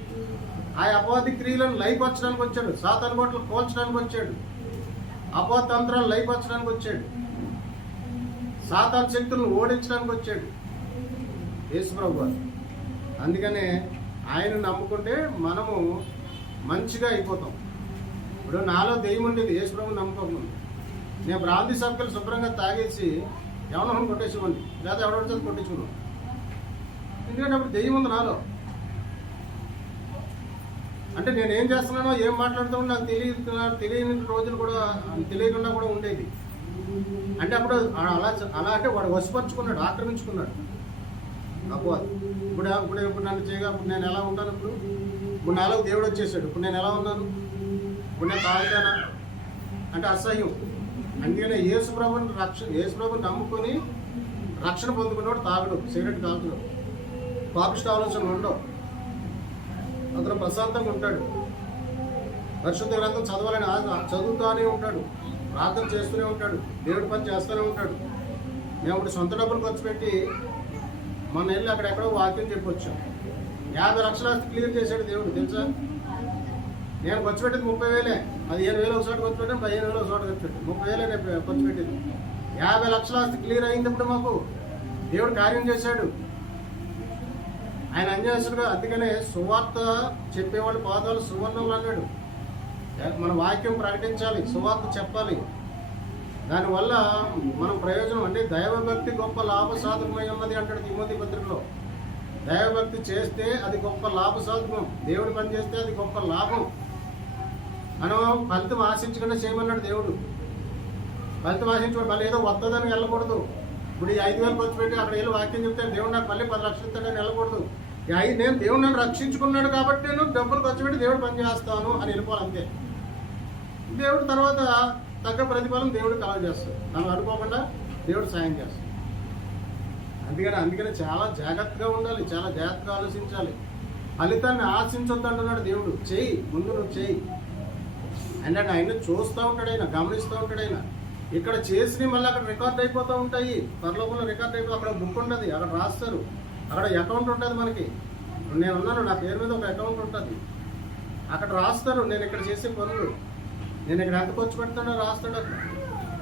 ఆ అపవాది క్రియలను లైపరచడానికి వచ్చాడు, సాతాను కోటలు కోల్చడానికి వచ్చాడు, అపవాద తంత్రాలు లైపరచడానికి వచ్చాడు, సాతాను శక్తులను ఓడించడానికి వచ్చాడు యేసుప్రభు గారు. అందుకనే ఆయన నమ్ముకుంటే మనము మంచిగా అయిపోతాం. ఇప్పుడు నాలో దెయ్యం ఉండేది యేసుప్రభుని నమ్ముకోకుండా. నేను బ్రాంతి సభ్యులు శుభ్రంగా తాగేసి ఎవరినో కొట్టేసుకోండి, లేదా ఎవడో కొట్టించుకున్నాను. ఎందుకంటే అప్పుడు దెయ్యం ఉంది నాలో. అంటే నేను ఏం చేస్తున్నానో ఏం మాట్లాడుతానో నాకు తెలియని రోజులు కూడా తెలియకుండా కూడా ఉండేది. అంటే అప్పుడు అలా అంటే వాడు వశపరుచుకున్నాడు, ఆక్రమించుకున్నాడు అపవాది. ఇప్పుడు నన్ను చేయగా ఇప్పుడు నేను ఎలా ఉంటాను? ఇప్పుడు నాలో దేవుడు వచ్చేసాడు, ఇప్పుడు నేను ఎలా ఉన్నాను? ఇప్పుడు నేను తాగుతానా అంటే అసహ్యం. అందుకనే యేసుప్రభుని నమ్ముకొని రక్షణ పొందుకున్నాడు తాగడు, సిగరెట్ కాల్చడు, పాపిష్ట ఆలోచనలు ఉండవు, అతను ప్రశాంతంగా ఉంటాడు. పరిశుద్ధ గ్రంథం చదవాలని చదువుతూనే ఉంటాడు, ప్రార్థన చేస్తూనే ఉంటాడు, దేవుడి పని చేస్తూనే ఉంటాడు. మేము ఇప్పుడు సొంత డబ్బులు ఖర్చు పెట్టి మొన్న వెళ్ళి అక్కడెక్కడో వాక్యం చెప్పొచ్చాం. 50 లక్షల ఆస్తి క్లియర్ చేశాడు దేవుడు, తెలుసా? నేను ఖర్చు పెట్టేది 30,000. 15,000 ఒక చోట ఖర్చు పెట్టాను, 15,000 ఒక చోట ఖర్చు పెట్టాను, 30,000 నేను ఖర్చు పెట్టేది. 50 లక్షల ఆస్తి క్లియర్ అయినప్పుడు మాకు దేవుడు కార్యం చేశాడు. ఆయన అన్యాసుడుగా. అందుకనే సువార్త చెప్పేవాళ్ళు పాదాలు సువర్ణంలో అన్నాడు. మన వాక్యం ప్రకటించాలి, సువార్త చెప్పాలి. దానివల్ల మనం ప్రయోజనం అంటే దైవభక్తి గొప్ప లాభ సాధకమై ఉన్నది అంటాడు తిమోతి పత్రికలో. దైవభక్తి చేస్తే అది గొప్ప లాభ సాధకం, దేవుడి పని చేస్తే అది గొప్ప లాభం. మనం ఫలితం ఆశించకుండా చేయమన్నాడు దేవుడు. ఫలితం ఆశించుకోండి, మళ్ళీ ఏదో వస్తుందని వెళ్ళకూడదు. ఇప్పుడు ఈ 5,000 ఖర్చు పెట్టి అక్కడ వెళ్ళి వాక్యం చెప్తే దేవుడు నాకు మళ్ళీ 10 లక్షలు ఇస్తాడని వెళ్ళకూడదు. నేను దేవుడు నన్ను రక్షించుకున్నాడు కాబట్టి నేను డబ్బులు ఖర్చు పెట్టి దేవుడు పని చేస్తాను అని వెళ్ళిపోవాలి అంతే. దేవుడు తర్వాత తగ్గ ప్రతిఫలం దేవుడు కలగజేస్తాడు, మనం అనుకోకుండా దేవుడు సాయం చేస్తాడు. అందుకనే చాలా జాగ్రత్తగా ఉండాలి, చాలా జాగ్రత్తగా ఆలోచించాలి. ఫలితాన్ని ఆశించొద్దు అంటున్నాడు దేవుడు. చెయ్యి, ముందు నువ్వు చెయ్యి అంటే ఆయన చూస్తూ ఉంటాడు, ఆయన గమనిస్తూ ఉంటాడు. ఆయన ఇక్కడ చేసినవి మళ్ళీ అక్కడ రికార్డ్ అయిపోతూ ఉంటాయి, పరలోకంలో రికార్డ్ అయిపోయి అక్కడ బుక్ ఉంటుంది, అక్కడ రాస్తారు, అక్కడ అకౌంట్ ఉంటుంది. మనకి నేను ఉన్నాను, నా పేరు మీద ఒక అకౌంట్ ఉంటుంది, అక్కడ రాస్తారు నేను ఇక్కడ చేసే పనులు, నేను ఇక్కడ ఎంత ఖర్చు పెడతాడో రాస్తాడు అక్కడ.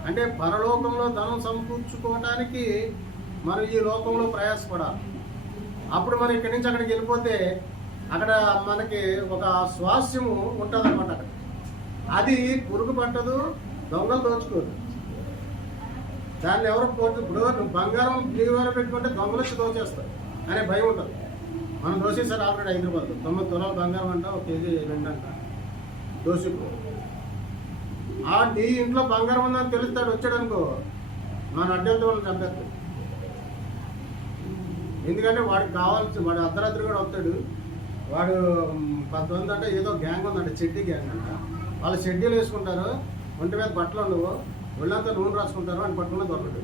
అంటే పరలోకంలో ధనం సమకూర్చుకోవడానికి మనం ఈ లోకంలో ప్రయాసపడాలి. అప్పుడు మనం ఇక్కడి నుంచి అక్కడికి వెళ్ళిపోతే అక్కడ మనకి ఒక స్వాస్థ్యము ఉంటుంది అనమాట. అక్కడ అది పురుగు పట్టదు, దొంగలు దోచుకోదు. దాన్ని ఎవరు పోతే ఇప్పుడు నువ్వు బంగారం బీరువాలో పెట్టుకుంటే దొంగలు వచ్చి దోచేస్తారు అనే భయం ఉంటుంది. మనం దోసేసారు ఆల్రెడీ హైదరాబాద్ 9 తులాల బంగారం అంట, 1 కేజీ 2 అంట దోసిపో. నీ ఇంట్లో బంగారం ఉందని తెలుస్తాడు, వచ్చాడు అనుకో మన అడ్డలతో వాళ్ళని చంపేస్తాడు. ఎందుకంటే వాడికి కావాల్సి వాడు అర్ధరాత్రి కూడా వస్తాడు. వాడు 10 మంది అంటే ఏదో గ్యాంగ్ ఉందంట, చెడ్డీ గ్యాంగ్ అంట. వాళ్ళు షెడ్యూల్ వేసుకుంటారు, ఒంటి మీద బట్టలు ఉండవు, ఒళ్ళంతా నూనె రాసుకుంటారు, అని పట్టుకునే దొరకడు.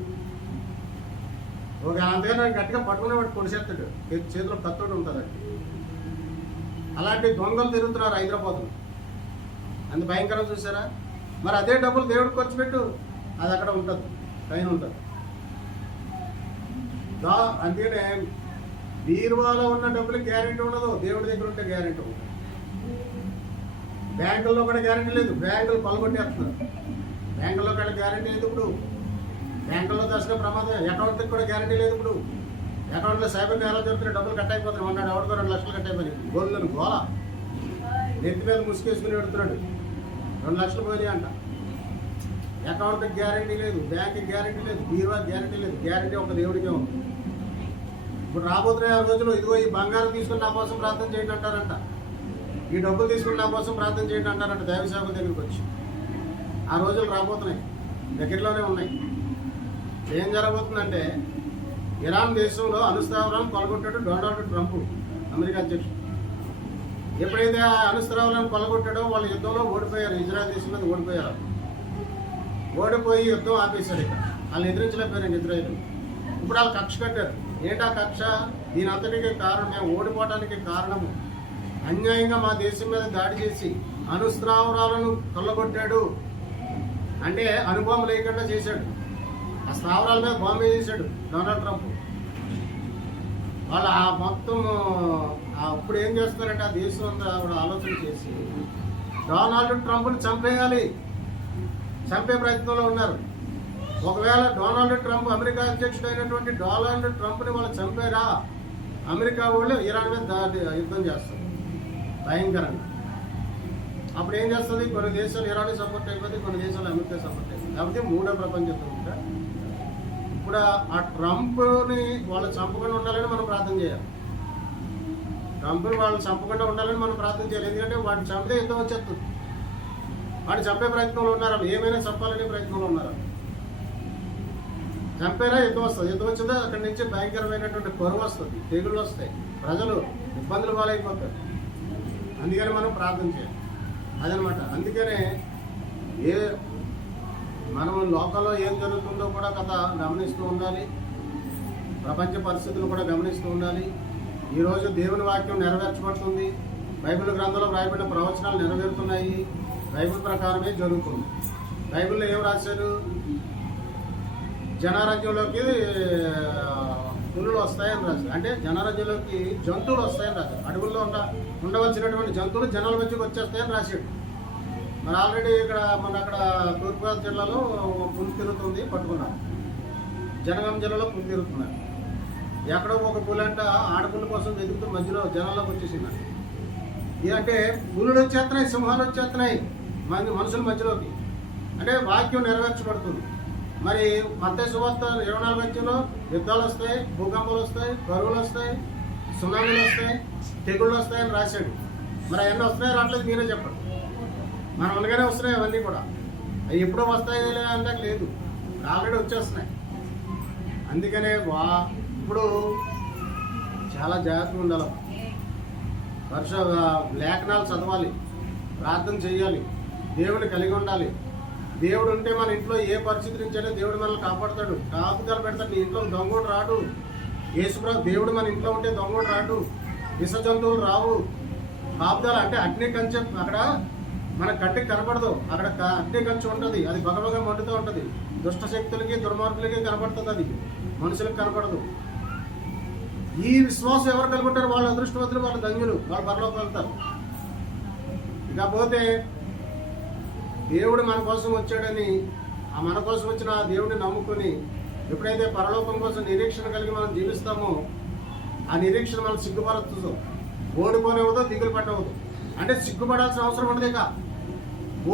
ఒక అంతగా గట్టిగా పట్టుకునే వాడు పొడిసేస్తాడు, చేతిలో కత్తోటి ఉంటుంది. అలాంటి దొంగలు తిరుగుతున్నారు హైదరాబాద్లో, అంత భయంకరం చూసారా? మరి అదే డబ్బులు దేవుడికి ఖర్చు పెట్టు, అది అక్కడ ఉంటుంది, పైన ఉంటుంది. అందుకనే బీరువాలో ఉన్న డబ్బులకి గ్యారెంటీ ఉండదు, దేవుడి దగ్గర ఉంటే గ్యారెంటీ ఉంటుంది. బ్యాంకుల్లో కూడా గ్యారెంటీ లేదు, బ్యాంకులు పలగొట్టేస్తున్నారు. బ్యాంకుల్లో కూడా గ్యారెంటీ లేదు. ఇప్పుడు బ్యాంకుల్లో దశగా ప్రమాదం. అకౌంట్కి కూడా గ్యారెంటీ లేదు. ఇప్పుడు అకౌంట్లో సైబర్ నేల జరుగుతున్నాయి, డబ్బులు కట్ అయిపోతున్నాయి. ఉన్నాడు ఎవరికో 2 లక్షలు కట్ అయిపోయినాయి. గోల్డ్లను గోల నెత్తి మీద ముసుకేసుకుని పెడుతున్నాడు, 2 లక్షలు పోయి అంట. అకౌంట్కి గ్యారెంటీ లేదు, బ్యాంక్కి గ్యారెంటీ లేదు, బీరువాకి గ్యారెంటీ లేదు. గ్యారెంటీ ఒక దేవుడికే ఉంది. ఇప్పుడు రాబోతున్న రోజులు ఇదిగో ఈ బంగారం తీసుకుని నా కోసం ప్రార్థన చేయండి అంటారంట, ఈ డబ్బులు తీసుకుని నా కోసం ప్రార్థన చేయండి అంటారంట దైవ సేవకుల దగ్గరికి వచ్చి. ఆ రోజులు రాబోతున్నాయి, దగ్గరలోనే ఉన్నాయి. ఏం జరగబోతుందంటే ఇరాన్ దేశంలో అణుస్థావరాలను కొలగొట్టాడు డొనాల్డ్ ట్రంప్, అమెరికా అధ్యక్షుడు. ఎప్పుడైతే ఆ అణుస్థావరాలను కొలగొట్టాడో వాళ్ళు యుద్ధంలో ఓడిపోయారు, ఇజ్రాయెల్ దేశం మీద ఓడిపోయారు. ఓడిపోయి యుద్ధం ఆపేశాడు. ఇక్కడ వాళ్ళు ఎదిరించలేకపోయారు ఇజ్రాయెల్. ఇప్పుడు వాళ్ళు కక్ష కట్టారు. ఏంటా కక్ష? దీని అంతటికీ కారణం, మేము ఓడిపోవడానికి కారణము అన్యాయంగా మా దేశం మీద దాడి చేసి అనుస్థావరాలను కొల్లగొట్టాడు అంటే అనుభవం లేకుండా చేశాడు. ఆ స్థావరాల మీద బాంబే చేశాడు డొనాల్డ్ ట్రంప్. వాళ్ళు ఆ మొత్తం అప్పుడు ఏం చేస్తారంటే ఆ దేశం అంతా కూడా ఆలోచన చేసి డొనాల్డ్ ట్రంప్ని చంపేయాలి, చంపే ప్రయత్నంలో ఉన్నారు. ఒకవేళ డొనాల్డ్ ట్రంప్ అమెరికా అధ్యక్షుడు అయినటువంటి డొనాల్డ్ ట్రంప్ని వాళ్ళు చంపారా, అమెరికా వాళ్ళు ఇరాన్ మీద యుద్ధం చేస్తారు భయంకరంగా. అప్పుడు ఏం చేస్తుంది, కొన్ని దేశాలు ఇరాన్ సపోర్ట్ అయిపోతే, కొన్ని దేశాలు అమెరికా సపోర్ట్ అయిపోతుంది. కాబట్టి మూడో ప్రపంచ యుద్ధం. ఇప్పుడు ఆ ట్రంప్ని వాళ్ళు చంపకుండా ఉండాలని మనం ప్రార్థన చేయాలి. ట్రంప్ని వాళ్ళు చంపకుండా ఉండాలని మనం ప్రార్థన చేయాలి. ఎందుకంటే వాడిని చంపితే యుద్ధం వచ్చేస్తుంది. వాడిని చంపే ప్రయత్నంలో ఉన్నారు, ఏమైనా చంపాలనే ప్రయత్నంలో ఉన్నారు. చంపేరా యుద్ధం వస్తుంది. యుద్ధం వచ్చిందో అక్కడి నుంచి భయంకరమైనటువంటి కరువు వస్తుంది, తెగుళ్ళు వస్తాయి, ప్రజలు ఇబ్బందులు పాలైపోతారు. అందుకని మనం ప్రార్థన చేయాలి. అదనమాట. అందుకనే మనం లోకంలో ఏం జరుగుతుందో కూడా గమనిస్తూ ఉండాలి. ప్రపంచ పరిస్థితులు కూడా గమనిస్తూ ఉండాలి. ఈరోజు దేవుని వాక్యం నెరవేర్చబడుతుంది. బైబిల్ గ్రంథంలో రాయబడిన ప్రవచనాలు నెరవేరుతున్నాయి. బైబిల్ ప్రకారమే జరుగుతుంది. బైబిల్లో ఏం రాశారు, జనరాజ్యంలోకి పులులు వస్తాయని రాశారు. అంటే జనరాజ్యంలోకి జంతువులు వస్తాయని రాశారు. అడవుల్లో ఉండవలసినటువంటి జంతువులు జనాల మధ్యకి వచ్చేస్తాయని రాశాడు. మరి ఆల్రెడీ అక్కడ తూర్పుగోదావరి జిల్లాలో పులి తిరుగుతుంది, పట్టుకున్నారు. జనగాం జిల్లాలో పులి తిరుగుతున్నారు. ఎక్కడో ఒక పులి అంట ఆడపుల్ల కోసం వెతుకుతూ మధ్యలో జనాల్లోకి వచ్చేసింది. అంటే పులులు వచ్చేస్తున్నాయి, సింహాలు వచ్చేస్తున్నాయి మనుషుల మధ్యలోకి. అంటే వాక్యం నెరవేర్చబడుతుంది. మరి మత్తయి సువార్త 24 అధ్యాయంలో యుద్ధాలు వస్తాయి, భూకంపాలు వస్తాయి, కరువులు వస్తాయి, సునామీలు వస్తాయి, తెగుళ్ళు వస్తాయని రాశాడు. మరి అవన్నీ వస్తున్నాయో రావట్లేదు మీరే చెప్పండి. మనం ఉండగానే వస్తున్నాయి అవన్నీ కూడా. అవి ఎప్పుడో వస్తాయి అంటే లేదు, ఆల్రెడీ వచ్చేస్తున్నాయి. అందుకనే ఇప్పుడు చాలా జాగ్రత్తగా ఉండాలి. లేఖనాలు చదవాలి, ప్రార్థన చేయాలి, దేవుని కలిగి ఉండాలి. దేవుడు ఉంటే మన ఇంట్లో ఏ పరిస్థితి నుంచైనా దేవుడు మనల్ని కాపాడుతాడు. కాపుదలు పెడతాడు. నీ ఇంట్లో దొంగోడు రాడు. యేసుప్రభు దేవుడు మన ఇంట్లో ఉంటే దొంగోడు రాడు, విష జంతువులు రావు. కాపుదలు అంటే అగ్ని కంచె అక్కడ మన కంటికి కనపడదు. అక్కడ అగ్ని కంచె ఉంటుంది, అది బగబగా మండుతూ ఉంటుంది. దుష్ట శక్తులకి దుర్మార్గులకి కనపడుతుంది, అది మనుషులకు కనపడదు. ఈ విశ్వాసం ఎవరు కలుగుంటారు, వాళ్ళు అదృష్టవంతులు, వాళ్ళు ధన్యులు, వాళ్ళు పరలోకి వెళ్తారు. ఇకపోతే దేవుడు మన కోసం వచ్చాడని ఆ మన కోసం వచ్చిన ఆ దేవుడిని నమ్ముకొని ఎప్పుడైతే పరలోకం కోసం నిరీక్షణ కలిగి మనం జీవిస్తామో ఆ నిరీక్షణ మనం సిగ్గుపడదు, ఓడిపోనివ్వదు, దిగులు పట్టవద్దు. అంటే సిగ్గుపడాల్సిన అవసరం ఉండదు, ఇక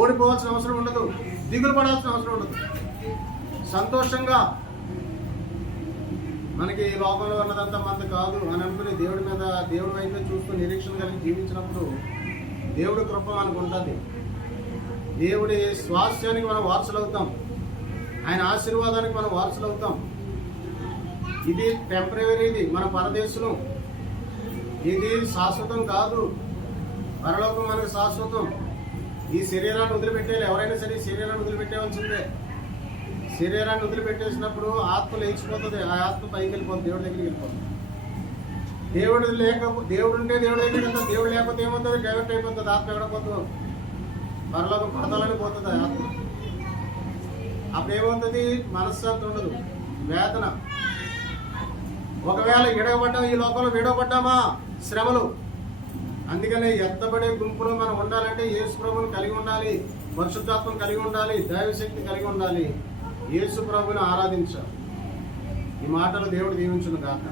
ఓడిపోవాల్సిన అవసరం ఉండదు, దిగులు పడాల్సిన అవసరం ఉండదు. సంతోషంగా మనకి ఈ లోకంలో ఉన్నదంతా మంది కాదు అని అనుకుని దేవుడి వైపు చూస్తూ నిరీక్షణ కలిగి జీవించినప్పుడు దేవుడి కృప మనకు ఉంటుంది. దేవుడి స్వాస్థ్యానికి మనం వారసులవుతాం, ఆయన ఆశీర్వాదానికి మనం వారసులవుతాం. ఇది టెంపరీది, మన పరదేశం. ఇది శాశ్వతం కాదు. పరలోకం మనకు శాశ్వతం. ఈ శరీరాన్ని వదిలిపెట్టేయాలి. ఎవరైనా సరే శరీరాన్ని వదిలిపెట్టేవలసిందే. శరీరాన్ని వదిలిపెట్టేసినప్పుడు ఆత్మ లేచిపోతుంది, ఆ ఆత్మ పైకి వెళ్ళిపోతుంది, దేవుడి దగ్గరికి వెళ్ళిపోతుంది. దేవుడు ఉంటే దేవుడి దగ్గరికి వెళ్తాం, దేవుడు లేకపోతే ఏమవుతుంది, డైవర్ట్ అయిపోతుంది, ఆత్మ ఎక్కడ పోతుంది, పరలోకం పడతాలని పోతుంది ఆత్మ. అప్పుడు ఏమవుతుంది, మనశ్శాంతి ఉండదు, వేదన. ఒకవేళ విడవబడ్డాం, ఈ లోకంలో విడవబడ్డామా, శ్రమలు. అందుకనే ఎత్తబడే గుంపులో మనం ఉండాలంటే యేసు ప్రభువుని కలిగి ఉండాలి, పరిశుద్ధాత్మను కలిగి ఉండాలి, దైవశక్తి కలిగి ఉండాలి, యేసు ప్రభువుని ఆరాధించాలి. ఈ మాటలు దేవుడు దీవించును గాక.